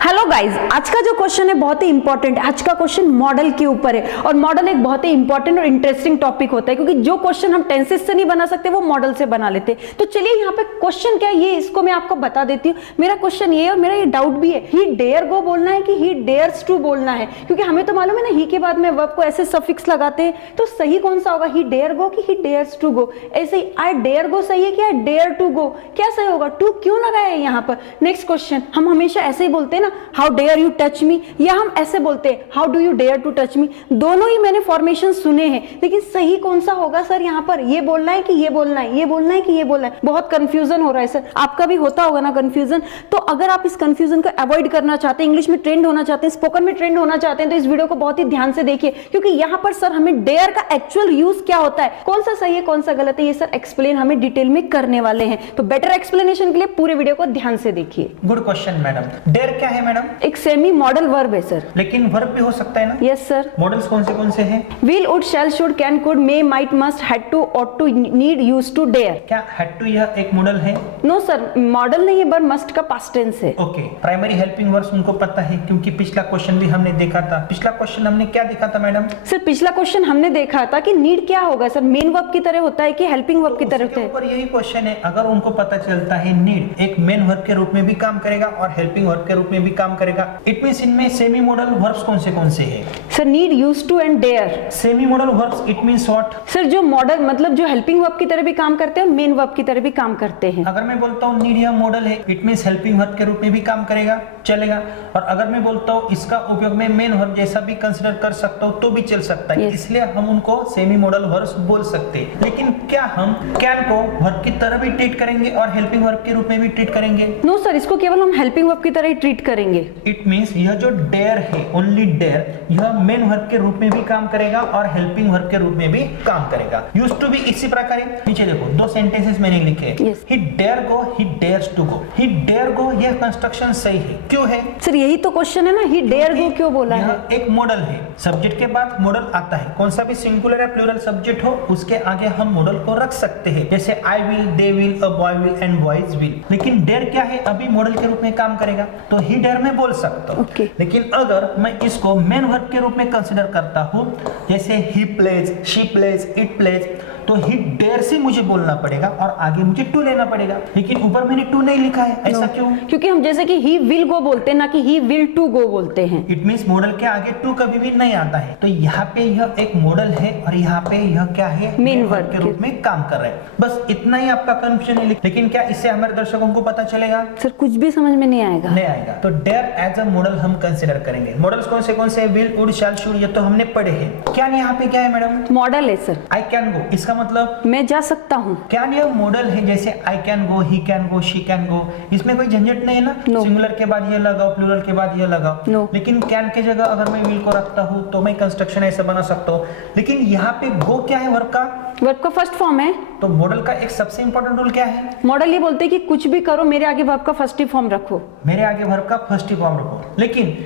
Hello guys, आज का जो क्वेश्चन है बहुत ही इंपॉर्टेंट है। आज का क्वेश्चन मॉडल के ऊपर है और मॉडल एक बहुत ही इंपॉर्टेंट और इंटरेस्टिंग टॉपिक होता है क्योंकि जो क्वेश्चन हम टेंसेस से नहीं बना सकते वो मॉडल से बना लेते हैं। तो चलिए यहाँ पे क्वेश्चन क्या है ये इसको मैं आपको बता देती हूँ। मेरा क्वेश्चन ये है और मेरा ये डाउट भी है, ही डेयर गो बोलना है कि ही डेयर्स टू बोलना है, क्योंकि हमें तो मालूम है ना ही के बाद में वर्ब को ऐसे सफिक्स लगाते हैं। तो सही कौन सा होगा, ही डेयर गो कि ही डेयर्स टू गो? ऐसे ही आई डेयर गो सही है कि आई डेयर टू गो? क्या सही होगा? टू क्यों लगाया है यहाँ पर? नेक्स्ट क्वेश्चन, हम हमेशा ऐसे ही बोलते हैं ना, how dare you touch me, या हम ऐसे बोलते हैं how do you dare to touch me. दोनों ही मैंने फॉर्मेशन सुने हैं, लेकिन सही कौन सा होगा सर? यहाँ पर ये बोलना है कि ये बोलना है, ये बोलना है कि ये बोलना है? बहुत कंफ्यूजन हो रहा है सर, आपका भी होता होगा ना कंफ्यूजन। तो अगर आप इस कंफ्यूजन को अवॉइड करना चाहते हैं, इंग्लिश में ट्रेंड होना चाहते हैं, स्पोकन में ट्रेंड होना चाहते हैं, तो इस वीडियो को बहुत ही ध्यान से देखिए, क्योंकि यहाँ पर सर हमें डेयर का एक्चुअल यूज क्या होता है, कौन सा सही है कौन सा गलत है, ये सर एक्सप्लेन हमें डिटेल में करने वाले हैं। तो बेटर एक्सप्लेनेशन के लिए पूरे वीडियो को ध्यान से देखिए। Good question madam. डेयर क्या है मैडम? एक सेमी मॉडल वर्ब है सर। लेकिन वर्ब भी हो सकता है ना? Yes sir. मॉडल्स कौन से हैं? Will, would, shall, should, can, could, may, might, must, had to, ought to, need, used to, dare. क्या हैड टू यह एक मॉडल है? नो सर, मॉडल नहीं है, पर मस्ट का पास्ट टेंस है। ओके, प्राइमरी हेल्पिंग वर्ब्स उनको पता है क्योंकि पिछला क्वेश्चन भी हमने देखा था। पिछला क्वेश्चन हमने क्या देखा था मैडम? सर पिछला क्वेश्चन हमने देखा था कि नीड क्या होगा सर, मेन वर्ब की तरह होता है कि हेल्पिंग वर्ब की तरह होता है? ऊपर यही क्वेश्चन है, अगर उनको पता चलता है नीड एक मेन वर्ब के रूप में भी काम करेगा और हेल्पिंग वर्ब के रूप में भी काम करेगा, इट मींस इनमें सेमी मॉडल वर्ब्स कौन से हैं? Sir need, used to and dare. Semi modal verbs it means what? Sir जो मॉडल मतलब जो हेल्पिंग वर्ब की तरह भी काम करते हैं, मेन वर्ब की तरह भी काम करते हैं। अगर मैं बोलता हूँ नीड यह मॉडल है, इट मींस हेल्पिंग वर्ब के रूप में भी काम करेगा, चलेगा। और अगर मैं बोलता हूँ इसका उपयोग मैं मेन वर्ब जैसा भी कंसीडर कर सकता हूँ तो भी चल सकता है। इसलिए हम उनको सेमी मॉडल वर्ब्स बोल सकते हैं। लेकिन क्या हम कैन को वर्ब की तरह भी ट्रीट करेंगे और हेल्पिंग वर्ब के रूप में भी ट्रीट करेंगे? नो सर, इसको केवल हम हेल्पिंग वर्ब की तरह ही ट्रीट करेंगे। इट मींस यह जो डेयर है, ओनली डेयर, यह मेन वर्ब के रूप में भी काम करेगा और हेल्पिंग वर्ब के रूप में भी काम करेगा। यूज्ड टू भी इसी प्रकार है। नीचे देखो दो सेंटेंसेस मैंने लिखे हैं। He dare go, he dares to go. He dare go यह कंस्ट्रक्शन सही है। क्यों है सर? यही तो क्वेश्चन है ना, ही डेयर गो क्यों बोला है? यह एक मॉडल है, सब्जेक्ट के बाद मॉडल आता है। कौन सा भी सिंगुलर या प्लूरल सब्जेक्ट हो उसके आगे हम मॉडल को रख सकते हैं, जैसे I will, they will, a boy will and boys will. लेकिन डेयर क्या है, अभी मॉडल के रूप में काम करेगा तो ही डेयर में बोल सकता हूँ। लेकिन अगर मैं इसको मेन वर्ब के रूप में कंसीडर करता हूँ, जैसे he plays, she plays, it plays, तो ही डेयर से मुझे बोलना पड़ेगा और आगे मुझे टू लेना पड़ेगा। लेकिन ऊपर मैंने टू नहीं लिखा है, ऐसा क्यों? क्योंकि हम जैसे कि ही विल गो बोलते हैं ना कि ही विल टू गो बोलते हैं। इट मींस मॉडल के आगे टू कभी भी नहीं आता है। तो यहाँ पे यह एक मॉडल है और यहाँ पे यह क्या है, मेन वर्ब के रूप में काम कर रहा है। बस इतना ही आपका कंफ्यूजन है। लेकिन क्या इससे हमारे दर्शकों को पता चलेगा? सर कुछ भी समझ में नहीं आएगा। नहीं आएगा। तो डेयर एज अ मॉडल हम कंसीडर करेंगे। मॉडल्स कौन से विल, वुड, शैल, शुड, ये तो हमने पढ़े हैं। क्या यहाँ पे क्या है मैडम? मॉडल है सर। आई कैन गो, इसका मतलब मैं जा सकता हूँ। क्या यह मॉडल है? जैसे I can go, he can go, she can go, इसमें कोई झंझट नहीं है ना? सिंगुलर के बाद ये लगाओ, प्लूरल के बाद ये लगाओ। लेकिन कैन के जगह अगर मैं विल को रखता हूँ तो मैं कंस्ट्रक्शन ऐसा बना सकता हूँ। लेकिन यहाँ पे गो क्या है? वर्ब का फर्स्ट फॉर्म है। तो मॉडल का एक सबसे इंपॉर्टेंट रूल क्या है? मॉडल ये बोलते हैं कि कुछ भी करो मेरे आगे वर्ब का फर्स्ट ही फॉर्म रखो। मेरे आगे वर्ब का फर्स्ट ही फॉर्म रखो। लेकिन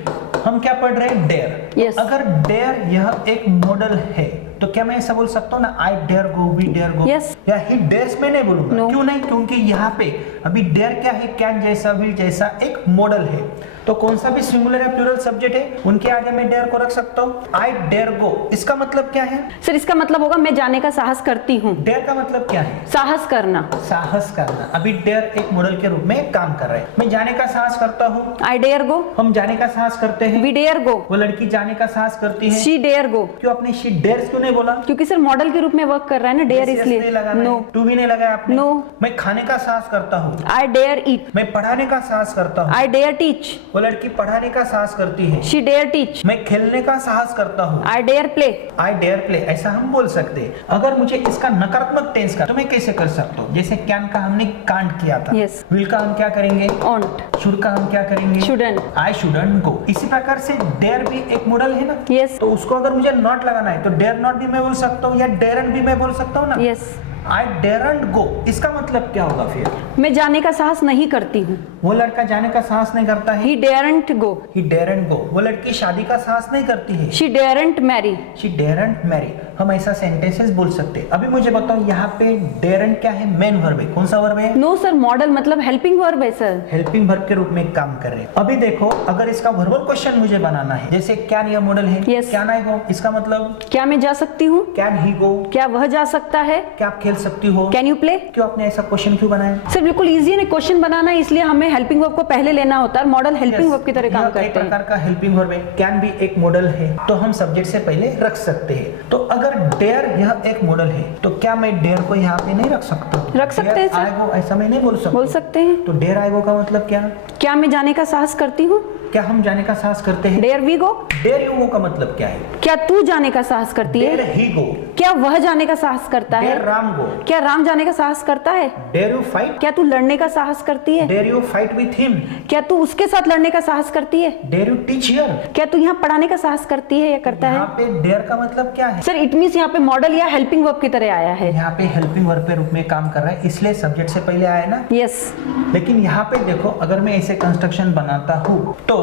हम क्या पढ़ रहे हैं? डेयर। अगर डेयर यह एक मॉडल है तो क्या मैं ऐसा बोल सकता हूँ ना, I dare go, we dare go? या ही डेयर्स में नहीं बोलूंगा। क्यों नहीं? क्योंकि यहाँ पे अभी डेयर क्या है, कैन जैसा, विल जैसा एक मॉडल है। तो कौन सा भी सिंगुलर या प्लूरल सब्जेक्ट है उनके आगे मैं डेयर को रख सकता हूँ। आई डेयर गो, इसका मतलब क्या है? सर इसका मतलब होगा मैं जाने का साहस करती हूँ। डेयर का मतलब क्या है? साहस करना। साहस करना। अभी डेयर एक मॉडल के रूप में काम कर रहा है। मैं जाने का साहस करता हूँ। आई डेयर गो। हम जाने का साहस करते हैं। We dare go. वो लड़की जाने का साहस करती है। शी डेयर गो। क्यों आपने शी डेयर्स क्यों नहीं बोला? क्योंकि सर मॉडल के रूप में वर्क कर रहा है ना, डेयर, इसलिए। नो, टू भी नहीं लगाया आपने। नो। मैं खाने का साहस करता हूँ। I dare eat. मैं पढ़ाने का साहस करता हूँ। I dare teach. वो लड़की पढ़ाने का साहस करती है। She dare teach. मैं खेलने का साहस करता हूँ। I dare play. I dare play, ऐसा हम बोल सकते हैं। अगर मुझे इसका नकारात्मक टेंस का तो मैं कैसे कर सकता हूँ? जैसे कैन का हमने कांट किया था। विल का हम क्या करेंगे? ऑन्ट। शुड का हम क्या करेंगे? शुडंट। आई शुडंट गो। इसी प्रकार से डेयर भी एक मॉडल है ना? यस। तो उसको अगर मुझे नॉट लगाना है तो डेयर नॉट भी मैं बोल सकता हूँ या डेयरन भी मैं बोल सकता हूँ ना? यस। आई डेयरंट गो, इसका मतलब क्या होगा फिर? मैं जाने का साहस नहीं करती हूँ। वो लड़का जाने का साहस नहीं करता है। ही डेयरंट गो। ही डेयरंट गो। वो लड़की शादी का साहस नहीं करती है। She daren't marry. She daren't marry. हम ऐसा सेंटेंसेस बोल सकते हैं। अभी मुझे बताओ यहाँ पे डेयरंट क्या है? मेन वर्ब है। कौन सा वर्ब है? नो सर, मॉडल मतलब हेल्पिंग वर्ब है सर। हेल्पिंग वर्ब के रूप में काम कर रहे हैं। अभी देखो, अगर इसका वर्बल क्वेश्चन मुझे बनाना है, जैसे कैन यह मॉडल है। Yes. कैन आई गो, इसका मतलब क्या मैं जा सकती हूँ? कैन ही गो, क्या वह जा सकता है? क्या आप खेल सकती हो? Can you play? क्यों आपने ऐसा क्वेश्चन क्यों बनाया? सर बिल्कुल इजी है ना क्वेश्चन बनाना, इसलिए हमें हेल्पिंग वर्ब को पहले लेना होता है। मॉडल हेल्पिंग वर्ब की तरह काम एक करते हैं। प्रकार का हेल्पिंग वर्ब है। कैन भी एक मॉडल है, तो हम सब्जेक्ट से पहले रख सकते हैं। तो अगर डेयर यह एक मॉडल है, तो क्या मैं डेयर को यहाँ पे नहीं रख सकता? रख सकते हैं सर। आई गो ऐसा मैं नहीं बोल सकता। बोल सकते हैं। तो डेयर आई गो का मतलब क्या? क्या मैं जाने का साहस करती हूँ? क्या हम जाने का साहस करते हैं? Dare we go. Dare you go का मतलब क्या है? क्या तू जाने का साहस करती डेयर है? ही गो। क्या वह जाने का साहस करता डेयर है? राम गो। क्या राम जाने का साहस करता है? Dare you fight. क्या तू लड़ने का साहस करती है? Dare you fight with him. क्या तू उसके साथ लड़ने का साहस करती है? Dare you teach here. क्या तू यहाँ पढ़ाने का साहस करती है या करता यहाँ है? पे डेयर का मतलब क्या है? सर इट मींस यहाँ पे मॉडल या हेल्पिंग वर्ब की तरह आया है। यहाँ पे हेल्पिंग वर्ब के रूप में काम कर रहा है, इसलिए सब्जेक्ट से पहले आया ना। यस। लेकिन यहाँ पे देखो, अगर मैं ऐसे कंस्ट्रक्शन बनाता हूँ, तो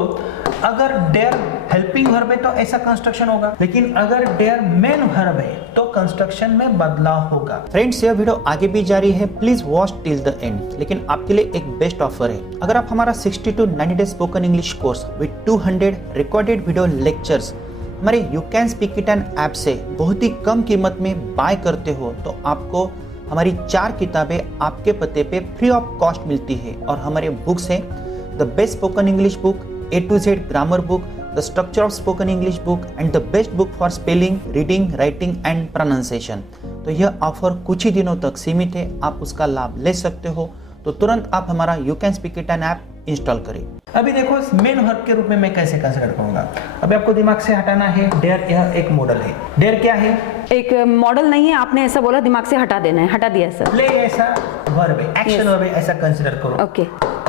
अगर डेयर हेल्पिंग वर्ब है तो ऐसा कंस्ट्रक्शन होगा, लेकिन अगर डेयर मेन वर्ब है तो कंस्ट्रक्शन में बदलाव होगा। फ्रेंड्स, यह वीडियो आगे भी जारी है, please watch till the end. लेकिन आपके लिए एक बेस्ट ऑफर है। अगर आप हमारा 60 to 90 days spoken English course with 200 recorded video lectures हमारे you can speak it an app से बहुत ही कम कीमत में बाय करते हो, तो आपको हमारी 4 किताबें आपके पते पे फ्री ऑफ कॉस्ट मिलती है। और हमारे बुक्स हैं the best spoken English book, A to Z grammar book, the structure of spoken English book and the best book for spelling, reading, writing and pronunciation. तो यह ऑफर कुछ ही दिनों तक सीमित है, आप उसका लाभ ले सकते हो। तो तुरंत आप हमारा you can speak it an app install करें। अभी देखो, मेन वर्ब के रूप में मैं कैसे कंसीडर करूंगा। अभी आपको दिमाग से हटाना है डेयर, यह एक मॉडल है। डेयर क्या है? एक मॉडल नहीं है, आपने ऐसा बोला, दिमाग से हटा देना है, हटा दिया सर। प्ले ऐसा वर्ब है, एक्शन वर्ब है, ऐसा कंसीडर करो। ओके।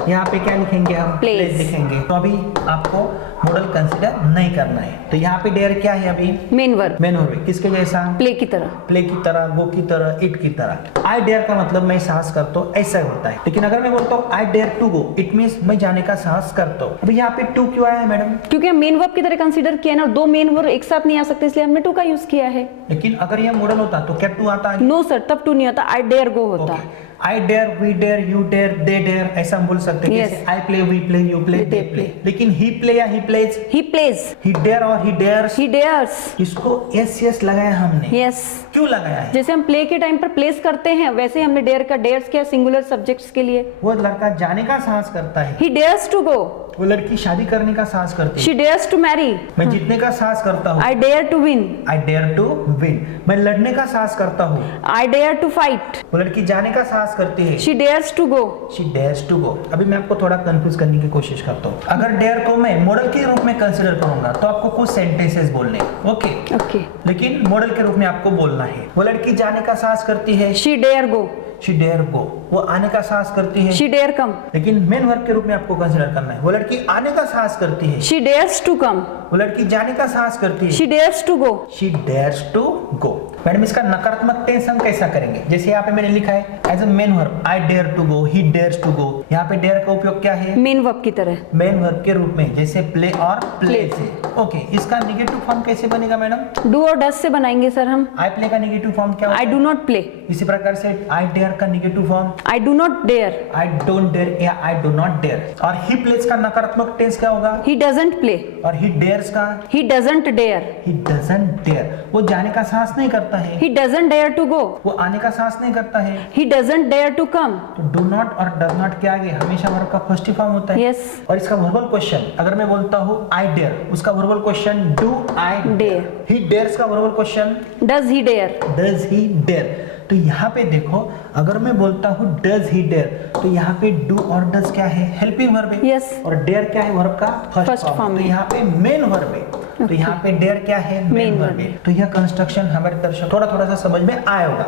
यहाँ पे क्या लिखेंगे हम? Plays। लिखेंगे। तो अभी आपको मॉडल कंसीडर नहीं करना है। तो यहाँ पे डेयर क्या है? अभी मेन वर्ब। मेन वर्ब है, किसके जैसा? प्ले की तरह। प्ले की तरह, गो की तरह, इट की तरह। आई डेयर का मतलब मैं साहस करता हूँ, ऐसा होता है। लेकिन अगर मैं बोलता हूँ I dare to go, it means मैं जाने का साहस करता हूँ। अभी यहाँ पे टू क्यों आया है मैडम? क्योंकि हम मेन वर्ब की तरह कंसीडर किया ना, दो मेन वर्ब एक साथ नहीं आ सकते, इसलिए हमने टू का यूज किया है। लेकिन अगर यह मॉडल होता तो क्या टू आता? नो सर, तब टू नहीं आता, आई डेयर गो होता। I dare, we dare, you dare, they dare, ऐसा हम बोल सकते हैं। Yes. I play, we play, you play, they play. लेकिन ही प्ले या he plays? He plays. He dare और ही डेयर्स? He dares. इसको यस लगाया हमने। यस। क्यों लगाया है? जैसे हम प्ले के टाइम पर प्लेस करते हैं, वैसे ही हमने डेयर का डेयर्स किया सिंगुलर सब्जेक्ट्स के लिए। वो लड़का जाने का साहस करता है। He dares to go. वो लड़की शादी करने का साहस करती है। She dares to marry. मैं जीतने का साहस करता हूँ। I dare to win. I dare to win. मैं लड़ने का साहस करता हूँ। I dare to fight. वो लड़की जाने का साहस करती है। She dares to go. She dares to go. अभी मैं आपको थोड़ा कंफ्यूज करने की कोशिश करता हूँ। अगर डेयर को मैं मॉडल के रूप में कंसीडर करूंगा तो आपको कुछ सेंटेंसेस बोलने, ओके। लेकिन मॉडल के रूप में आपको बोलना है। वो लड़की जाने का साहस करती है। She dare go. She dare go. वो आने का साहस करती है। She dare come. लेकिन मेन वर्ब के रूप में आपको कंसीडर करना है। वो लड़की आने का साहस करती है। She dares to come. वो लड़की जाने का साहस करती है। She dares to go. She dares to go. Madam, इसका नकारात्मक टेंस हम कैसा करेंगे? जैसे यहाँ पे मैंने लिखा है as a main verb, I dare to go, he dares to go. यहाँ पे डेयर का उपयोग क्या है? मेन वर्ब की तरह। मेन वर्ब के रूप में, जैसे प्ले और प्ले से। ओके, इसका नेगेटिव फॉर्म कैसे बनेगा मैडम? डू और डस से बनाएंगे सर हम। आई प्ले का नेगेटिव फॉर्म क्या होगा? I do not play. इसी प्रकार से आई डेयर का negative form I do not dare. I don't dare या आई डू नॉट डेयर। और ही प्लेस का नकारात्मक टेंस क्या होगा? He doesn't play. और ही डेयर्स का? He doesn't dare. He doesn't dare. वो जाने का साहस नहीं करता है। He doesn't dare to go. वो आने का साहस नहीं करता है। He doesn't dare to come. तो डू नॉट और डज नॉट के आगे हमेशा वर्ब का फर्स्ट ही फॉर्म होता है। Yes. और इसका वर्बल क्वेश्चन, अगर मैं बोलता हूँ आई डेयर, उसका verbal question do I Dare. He dares का verbal question does he dare. Does he dare. तो यहाँ पे देखो, अगर मैं बोलता हूँ डज ही डेयर, तो यहाँ पे डू और डज क्या है? हेल्पिंग वर्ब है। Yes. और डेयर क्या है? वर्ब का फर्स्ट form फॉर्म। तो है। यहाँ पे मेन वर्ब है। तो यहाँ पे डेयर क्या है? मेन Main वर्ब है। तो यह कंस्ट्रक्शन हमारे दर्शक थोड़ा सा समझ में आया होगा,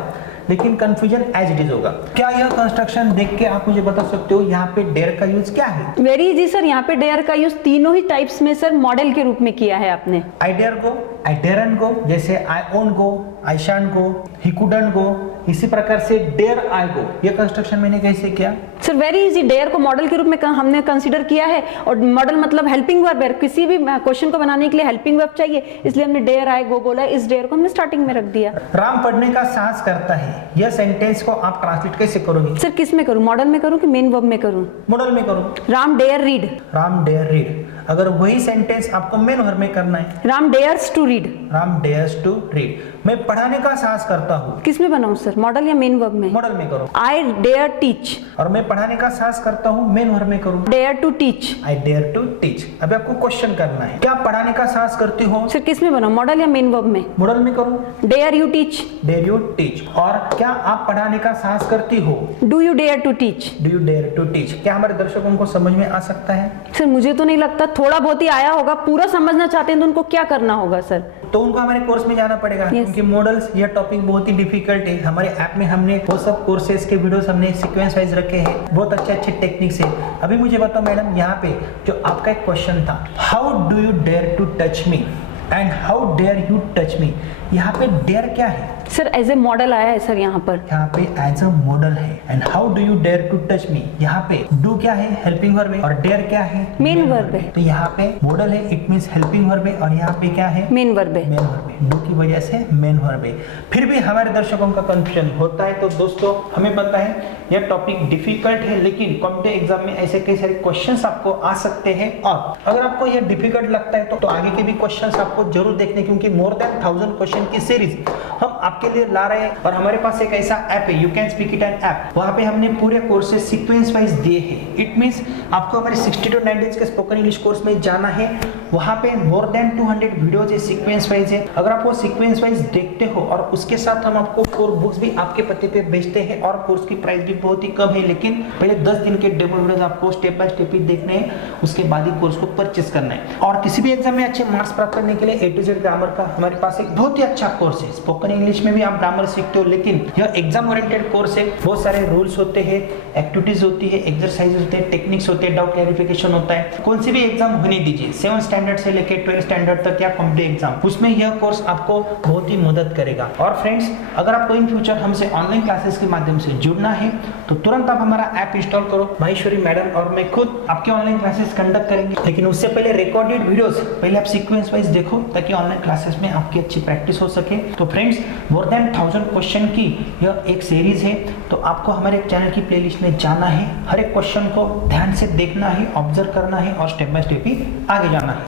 लेकिन कंफ्यूजन एज इट इज होगा। क्या यह कंस्ट्रक्शन देख के आप मुझे बता सकते हो यहाँ पे डेयर का यूज क्या है? वेरी इजी सर, यहाँ पे डेयर का यूज तीनों ही टाइप्स में सर मॉडल के रूप में किया है आपने। आई डेयर गो, आई डेरन गो, जैसे आई ओन गो, आई शान गो, ही कुडन गो। इसी प्रकार से डेयर आई गो, ये कंस्ट्रक्शन मैंने कैसे किया? सर वेरी इजी, डेयर को मॉडल के रूप में हमने कंसीडर किया है, और मॉडल मतलब हेल्पिंग वर्ब है। किसी भी क्वेश्चन को बनाने के लिए हेल्पिंग वर्ब चाहिए, इसलिए हमने डेयर आई गो बोला। इस डेयर को हमने स्टार्टिंग में रख दिया। राम पढ़ने का साहस करता है, यह सेंटेंस को आप ट्रांसलेट कैसे करोगे? सर किस में करूं, मॉडल में करूं कि मेन वर्ब में करूं? मॉडल में करो। Ram dare read. Ram dare read, अगर वही सेंटेंस आपको मेन वर्ब में करना है, Ram dares to read. Ram dares to read. मैं पढ़ाने का साहस करता हूँ, किस में बनाऊं सर, मॉडल या मेन वर्ब में? मॉडल में करो। I dare teach. और मैं पढ़ाने का साहस करता हूँ, मेन वर्ब में करूँ, dare to teach. I dare to teach. अभी आपको क्वेश्चन करना है, क्या आप पढ़ाने का साहस करती हो? सर किस में बनाऊं, मॉडल या मेन वर्ब में? मॉडल में करो। Dare you teach. Dare you teach. और क्या आप पढ़ाने का साहस करती हो? Do you dare to teach. Do you dare to teach. क्या हमारे दर्शकों को समझ में आ सकता है? सर मुझे तो नहीं लगता, थोड़ा बहुत ही आया होगा। पूरा समझना चाहते हैं तो उनको क्या करना होगा सर? तो उनको हमारे कोर्स में जाना पड़ेगा, क्योंकि मॉडल्स यह टॉपिक बहुत ही डिफिकल्ट है। हमारे ऐप में हमने वो सब कोर्सेज के वीडियोस हमने सीक्वेंस वाइज रखे हैं, बहुत अच्छे अच्छे टेक्निक्स है। अभी मुझे बताओ मैडम, यहाँ पे जो आपका एक क्वेश्चन था, how do you dare to touch me and how dare you touch me, यहाँ पे डेयर क्या है? सर एज ए मॉडल आया है सर यहाँ पर। यहाँ पे एज अ मॉडल है। And how do you dare to touch me, यहाँ पे डू क्या है, हेल्पिंग वर्ब है, और डेयर क्या है, मेन वर्ब है। तो यहाँ पे मॉडल है, इट मींस हेल्पिंग वर्ब है, और यहाँ पे क्या है, मेन वर्ब है। मेन वर्ब है। डू की वजह से मेन वर्ब है। फिर भी हमारे दर्शकों का कंफ्यूजन होता है। तो दोस्तों हमें पता है यह टॉपिक डिफिकल्ट है, लेकिन कॉम्पिटिटिव एग्जाम में ऐसे कई सारे क्वेश्चंस आपको आ सकते हैं। और अगर आपको यह डिफिकल्ट लगता है तो आगे के भी क्वेश्चंस आपको जरूर देखने, क्योंकि मोर देन 1000 क्वेश्चन की सीरीज हम आपके लिए ला रहे हैं। और हमारे पास एक ऐसा ऐप है, you can speak it an app, वहां पे हमने पूरे कोर्सेज सीक्वेंस वाइज दिए हैं। इट मींस आपको हमारे 60 to 90 डेज के स्पोकन इंग्लिश कोर्स में जाना है, वहां पे मोर देन 200 वीडियोज है, सीक्वेंस वाइज है। अगर आप वो सीक्वेंस वाइज देखते हो और उसके साथ हम आपको 4 बुक्स भी आपके पते पे भेजते हैं, और कोर्स की प्राइस भी बहुत ही कम है। लेकिन पहले 10 दिन के डेमो वीडियोज आपको स्टेप बाय स्टेप ही देखने हैं, उसके बाद ही कोर्स को परचेस करना है। और किसी भी एग्जाम में अच्छे मार्क्स प्राप्त करने के लिए A to Z ग्रामर का हमारे पास एक बहुत ही अच्छा कोर्स है। स्पोकन इंग्लिश में भी आप ग्रामर सीखते हो, लेकिन यह एग्जाम ओरिएंटेड कोर्स है। बहुत सारे रूल्स होते हैं, एक्टिविटीज होती है, एक्सरसाइज होते हैं, टेक्निक्स होते हैं, डाउट क्लैरिफिकेशन होता है। कौन सी भी एग्जाम होने दीजिए, 7 स्टैंडर्ड से लेकर 12 स्टैंडर्ड तक या कॉम्पिटिटिव एग्जाम, उसमें यह कोर्स आपको बहुत ही मदद करेगा। और फ्रेंड्स, अगर आपको इन फ्यूचर हमसे ऑनलाइन क्लासेस के माध्यम से जुड़ना है तो तुरंत आप हमारा ऐप इंस्टॉल करो। माहेश्वरी मैडम और मैं खुद आपके ऑनलाइन क्लासेस कंडक्ट करेंगे, लेकिन उससे पहले रिकॉर्डेड वीडियोस पहले आप सीक्वेंस वाइज देखो, ताकि ऑनलाइन क्लासेस में आपकी अच्छी प्रैक्टिस हो सके। तो फ्रेंड्स, मोर देन 1000 क्वेश्चन की यह एक सीरीज है, तो आपको हमारे चैनल की प्लेलिस्ट में जाना है, हर एक क्वेश्चन को ध्यान से देखना है, ऑब्जर्व करना है, और स्टेप बाय स्टेप ही आगे जाना है।